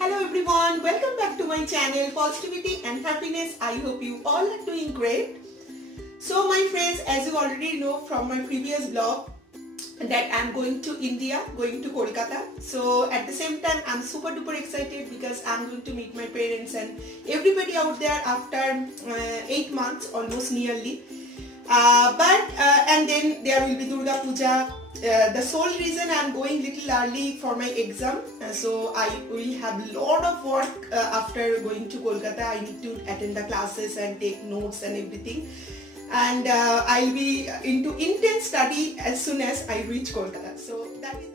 Hello everyone, welcome back to my channel Positivity and Happiness. I hope you all are doing great. So my friends, as you already know from my previous vlog that I'm going to India, going to Kolkata. So at the same time I'm super duper excited because I'm going to meet my parents and everybody out there after 8 months almost nearly. And then there will be Durga Puja. The sole reason I'm going little early for my exam, so I will have a lot of work after going to Kolkata. I need to attend the classes and take notes and everything, and I'll be into intense study as soon as I reach Kolkata. So that is.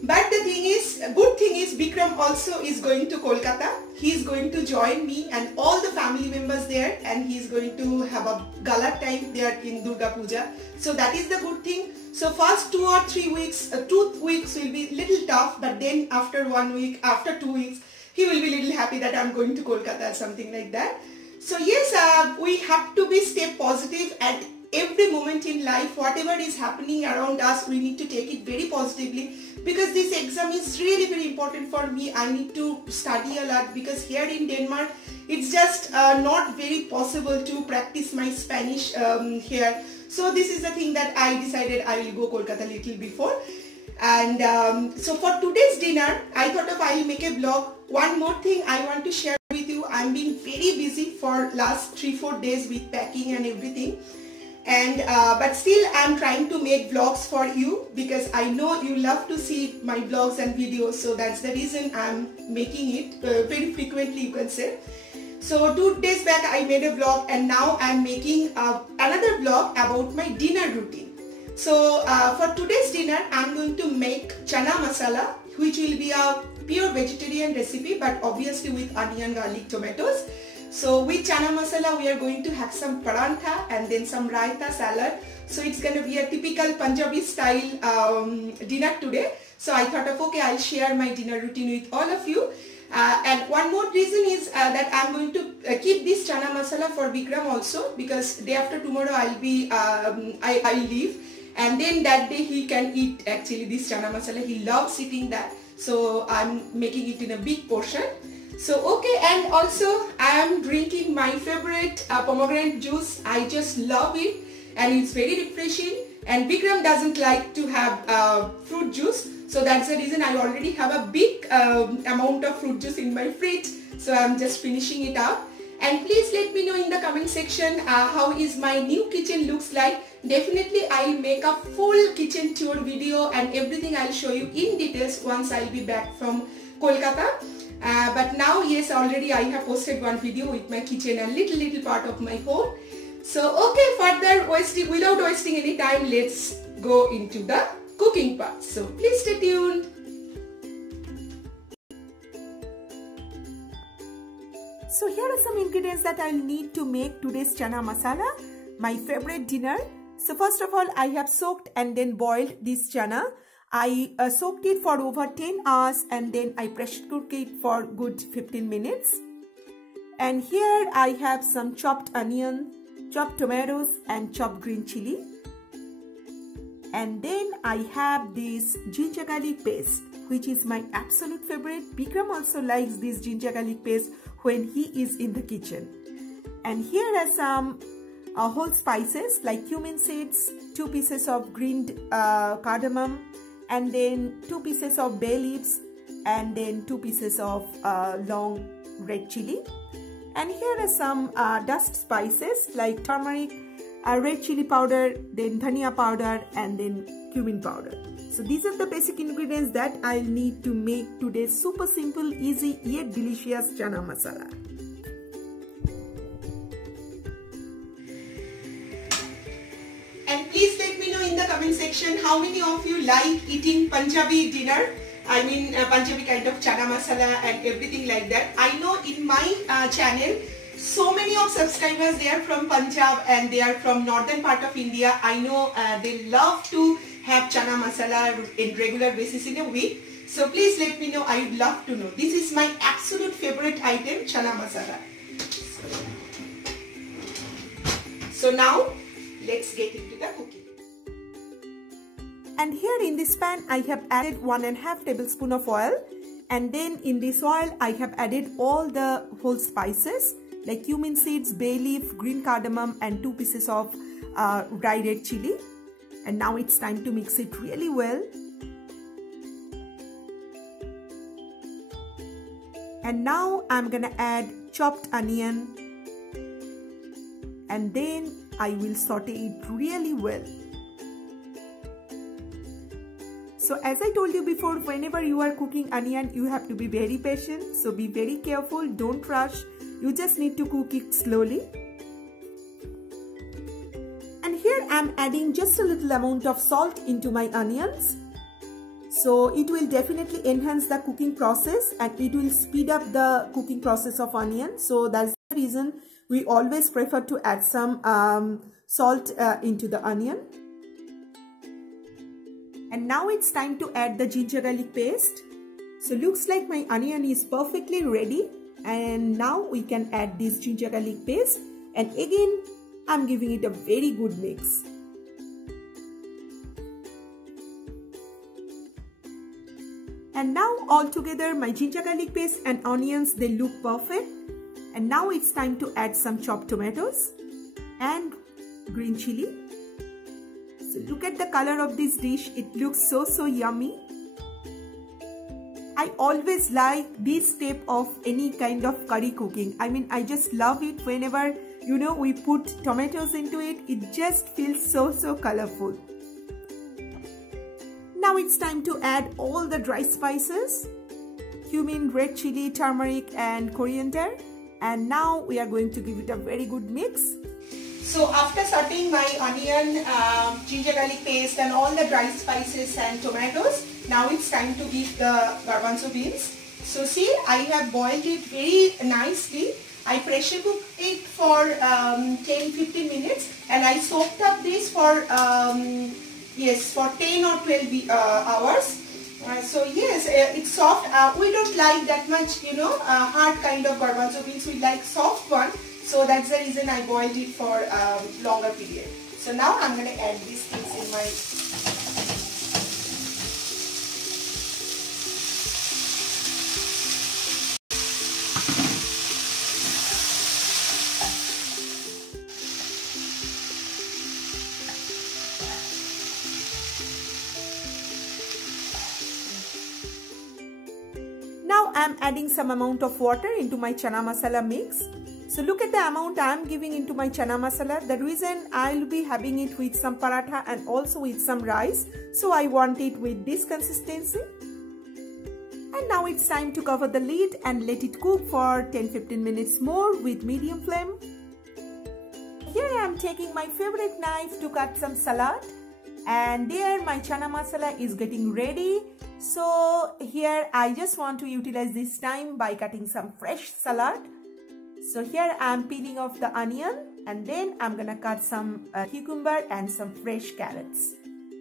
But the thing is, good thing is Bikram also is going to Kolkata. He is going to join me and all the family members there, and he is going to have a gala time there in Durga Puja. So that is the good thing. So first 2 or 3 weeks, 2 weeks will be little tough, but then after 1 week, after 2 weeks, he will be little happy that I'm going to Kolkata or something like that. So yes, we have to be stay positive at every moment in life. Whatever is happening around us, we need to take it very positively, because this exam is really very important for me. I need to study a lot because here in Denmark it's just not very possible to practice my Spanish here. So this is the thing that I decided I will go Kolkata a little before. And so for today's dinner, I thought of I will make a vlog. One more thing I want to share with you. I'm being very busy for last 3-4 days with packing and everything. And but still I'm trying to make vlogs for you because I know you love to see my vlogs and videos. So that's the reason I'm making it very frequently, you can say. So 2 days back I made a vlog, and now I'm making another vlog about my dinner routine. So for today's dinner I'm going to make chana masala, which will be a pure vegetarian recipe, but obviously with onion, garlic, tomatoes. So with chana masala we are going to have some parantha and then some raita salad. So it's going to be a typical Punjabi style dinner today. So I thought of okay, I'll share my dinner routine with all of you. And one more reason is that I'm going to keep this chana masala for Bikram also, because day after tomorrow I'll be I'll leave, and then that day he can eat actually this chana masala. He loves eating that, so I'm making it in a big portion. So okay, and also I am drinking my favorite pomegranate juice. I just love it and it's very refreshing, and Bikram doesn't like to have fruit juice. So that's the reason I already have a big amount of fruit juice in my fridge. So I'm just finishing it up. And please let me know in the comment section how is my new kitchen looks like. Definitely I'll make a full kitchen tour video and everything I'll show you in details once I'll be back from Kolkata. But now yes, already I have posted one video with my kitchen and little part of my home. So okay, without wasting any time, let's go into the cooking part. So please stay tuned. So here are some ingredients that I'll need to make today's chana masala, my favorite dinner. So first of all, I have soaked and then boiled this chana. I soaked it for over 10 hours and then I pressure cooked it for good 15 minutes. And here I have some chopped onion, chopped tomatoes and chopped green chili. And then I have this ginger garlic paste, which is my absolute favorite. Bikram also likes this ginger garlic paste when he is in the kitchen. And here are some whole spices like cumin seeds, 2 pieces of green cardamom, and then 2 pieces of bay leaves, and then 2 pieces of long red chili. And here are some dust spices like turmeric, red chili powder, then dhania powder, and then cumin powder. So these are the basic ingredients that I'll need to make today's super simple, easy yet delicious chana masala. And please let me know in the comment section how many of you like eating Punjabi dinner. I mean Punjabi kind of chana masala and everything like that. I know in my channel so many of subscribers, they are from Punjab and they are from northern part of India. I know they love to have chana masala in regular basis in a week. So please let me know. I would love to know. This is my absolute favorite item, chana masala. So now let's get into the cooking. And here in this pan I have added 1.5 tablespoon of oil. And then in this oil, I have added all the whole spices like cumin seeds, bay leaf, green cardamom, and 2 pieces of dry red chili. And now it's time to mix it really well. And now I'm gonna add chopped onion, and then I will saute it really well. So as I told you before, whenever you are cooking onion, you have to be very patient. So be very careful, don't rush. You just need to cook it slowly. And here I'm adding just a little amount of salt into my onions. So it will definitely enhance the cooking process and it will speed up the cooking process of onion. So that's the reason we always prefer to add some salt into the onion. And now it's time to add the ginger garlic paste. So looks like my onion is perfectly ready. And now we can add this ginger garlic paste. And again, I'm giving it a very good mix. And now all together my ginger garlic paste and onions, they look perfect. And now it's time to add some chopped tomatoes and green chili. So look at the color of this dish, it looks so yummy. I always like this step of any kind of curry cooking. I mean, I just love it whenever, you know, we put tomatoes into it. It just feels so colorful. Now it's time to add all the dry spices, cumin, red chili, turmeric and coriander. And now we are going to give it a very good mix. So after sauteing my onion, ginger garlic paste and all the dry spices and tomatoes, now it's time to give the garbanzo beans. So see, I have boiled it very nicely. I pressure cooked it for 10-15 minutes and I soaked up this for for 10 or 12 hours. So yes, it's soft. We don't like that much, you know, hard kind of garbanzo beans. We like soft one. So that's the reason I boiled it for longer period. So now I'm going to add these things in my... Now I'm adding some amount of water into my chana masala mix. So look at the amount I am giving into my chana masala. The reason I'll be having it with some paratha and also with some rice. So I want it with this consistency. And now it's time to cover the lid and let it cook for 10-15 minutes more with medium flame. Here I am taking my favorite knife to cut some salad. And there my chana masala is getting ready. So here I just want to utilize this time by cutting some fresh salad. So here I am peeling off the onion and then I'm gonna cut some cucumber and some fresh carrots.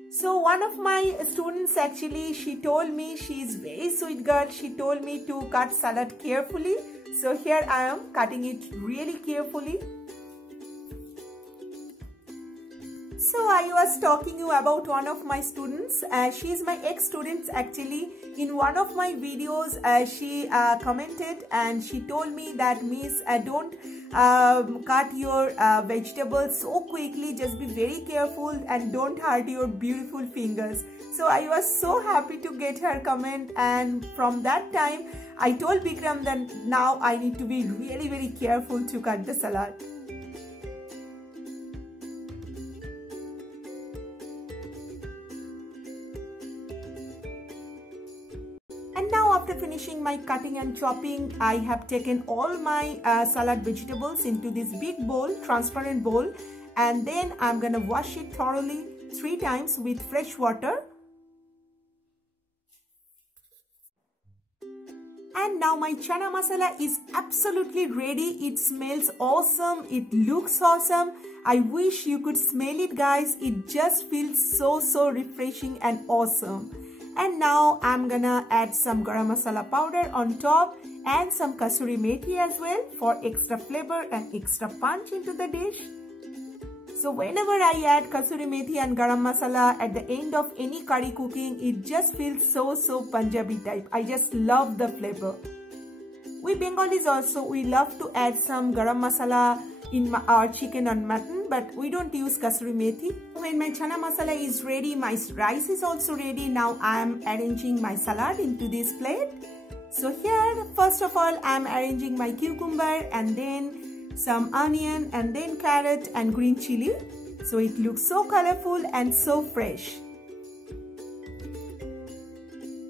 So one of my students actually, she told me, she is very sweet girl, she told me to cut salad carefully. So here I am cutting it really carefully. So I was talking you about one of my students. She is my ex-student actually. In one of my videos, she commented and she told me that Miss, don't cut your vegetables so quickly. Just be very careful and don't hurt your beautiful fingers. So I was so happy to get her comment, and from that time I told Bikram that now I need to be really very careful to cut the salad. And now after finishing my cutting and chopping, I have taken all my salad vegetables into this big bowl, transparent bowl, and then I'm gonna wash it thoroughly 3 times with fresh water. And now my chana masala is absolutely ready. It smells awesome. It looks awesome. I wish you could smell it, guys. It just feels so refreshing and awesome. And now I'm gonna add some garam masala powder on top and some kasuri methi as well for extra flavor and extra punch into the dish. So whenever I add kasuri methi and garam masala at the end of any curry cooking, it just feels so Punjabi type. I just love the flavor. We Bengalis also, we love to add some garam masala in our chicken or mutton, but we don't use kasuri methi. When my chana masala is ready, my rice is also ready. Now I am arranging my salad into this plate. So here, first of all, I am arranging my cucumber and then some onion and then carrot and green chili. So it looks so colorful and so fresh.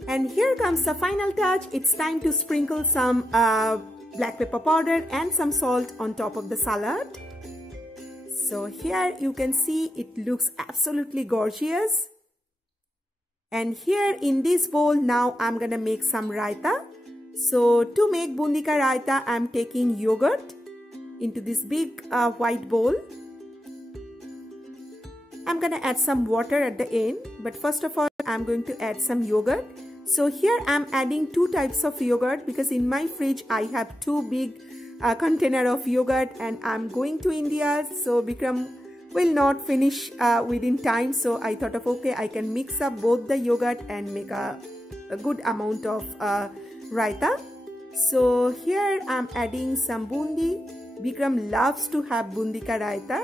And here comes the final touch. It's time to sprinkle some black pepper powder and some salt on top of the salad. So here you can see it looks absolutely gorgeous. And here in this bowl, now I'm gonna make some raita. So to make boondi ka raita, I'm taking yogurt into this big white bowl. I'm gonna add some water at the end, but first of all, I'm going to add some yogurt. So here I'm adding 2 types of yogurt because in my fridge I have 2 big container of yogurt and I'm going to India, so Bikram will not finish within time. So I thought of okay, I can mix up both the yogurt and make a good amount of raita. So here I'm adding some boondi. Bikram loves to have boondi ka raita.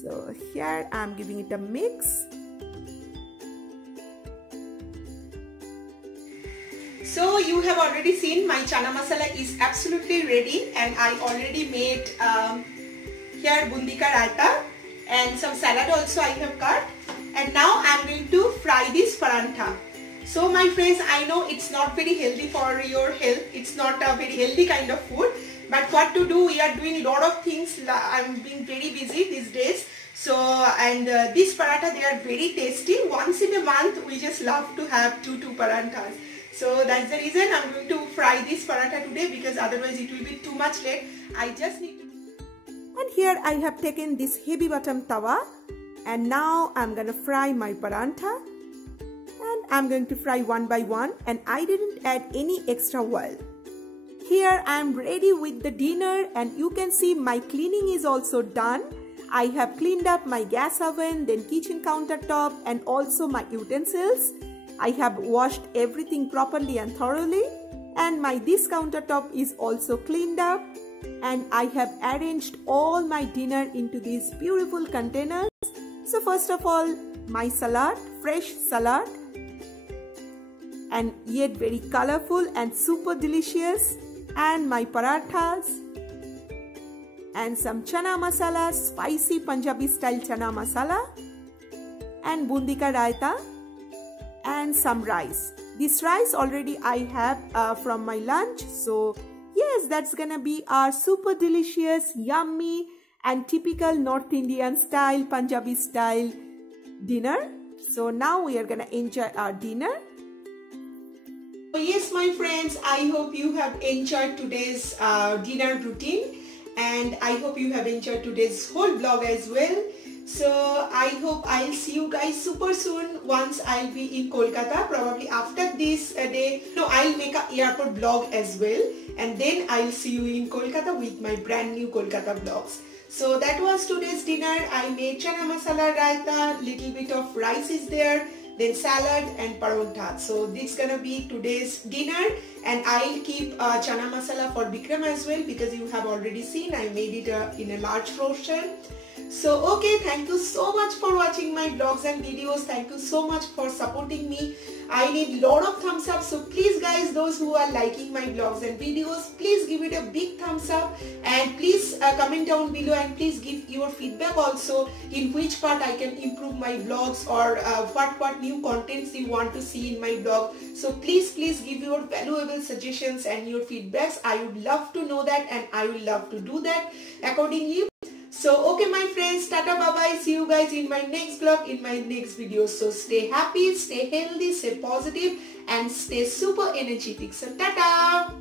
So here I'm giving it a mix. So you have already seen my chana masala is absolutely ready, and I already made here bundi ka raita and some salad also I have cut, and now I am going to fry this parantha. So my friends, I know it's not very healthy for your health, it's not a very healthy kind of food, but what to do, we are doing a lot of things. I'm being very busy these days. So and this paratha, they are very tasty. Once in a month we just love to have two paranthas. So that's the reason I'm going to fry this paratha today, because otherwise it will be too much late. I just need to... And here I have taken this heavy bottom tawa, and now I'm gonna fry my parantha, and I'm going to fry one by one, and I didn't add any extra oil. Here I'm ready with the dinner, and you can see my cleaning is also done. I have cleaned up my gas oven, then kitchen countertop, and also my utensils. I have washed everything properly and thoroughly, and my this countertop is also cleaned up, and I have arranged all my dinner into these beautiful containers. So first of all, my salad, fresh salad, and yet very colorful and super delicious, and my parathas, and some chana masala, spicy Punjabi style chana masala, and bundi ka raita, and some rice. This rice already I have from my lunch. So yes, that's gonna be our super delicious, yummy and typical North Indian style, Punjabi style dinner. So now we are gonna enjoy our dinner. Yes, my friends, I hope you have enjoyed today's dinner routine, and I hope you have enjoyed today's whole vlog as well. So I hope I'll see you guys super soon once I'll be in Kolkata. Probably after this day, no, I'll make an airport vlog as well, and then I'll see you in Kolkata with my brand new Kolkata vlogs. So that was today's dinner. I made chana masala raita, little bit of rice is there, then salad and parantha. So this is gonna be today's dinner, and I'll keep chana masala for Bikram as well, because you have already seen I made it in a large portion. So okay, thank you so much for watching my vlogs and videos. Thank you so much for supporting me. I need lot of thumbs up, so please guys, those who are liking my vlogs and videos, please give it a big thumbs up, and please comment down below, and please give your feedback also in which part I can improve my vlogs, or what new contents you want to see in my vlog. So please give your valuable suggestions and your feedbacks. I would love to know that, and I will love to do that accordingly. So okay my friends, tata bye bye, see you guys in my next vlog, in my next video. So stay happy, stay healthy, stay positive, and stay super energetic. So tata.